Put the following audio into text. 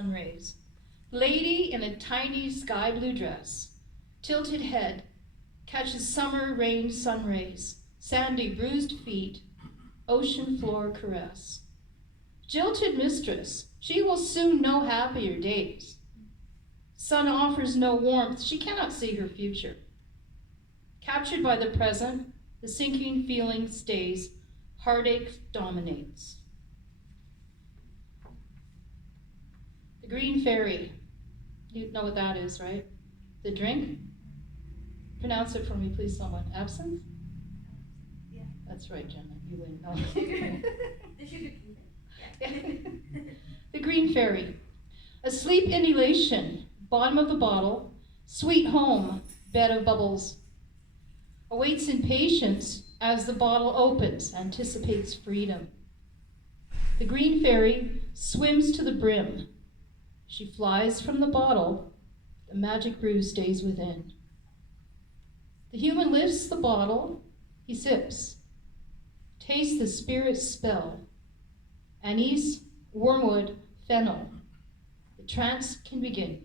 sun rays. Lady in a tiny sky blue dress, tilted head, catches summer rain sun rays, sandy bruised feet, ocean floor caress. Jilted mistress, she will soon know happier days. Sun offers no warmth, she cannot see her future. Captured by the present, the sinking feeling stays, heartache dominates. The Green Fairy. You know what that is, right? The drink? Pronounce it for me, please, someone. Absinthe? Yeah. That's right, Jenna. You win. No. The sugar cane. Yeah. The Green Fairy. Asleep in elation, bottom of the bottle, sweet home, bed of bubbles. Awaits in patience as the bottle opens, anticipates freedom. The Green Fairy swims to the brim. She flies from the bottle, the magic brew stays within. The human lifts the bottle, he sips, tastes the spirit's spell. Anise, wormwood, fennel. The trance can begin.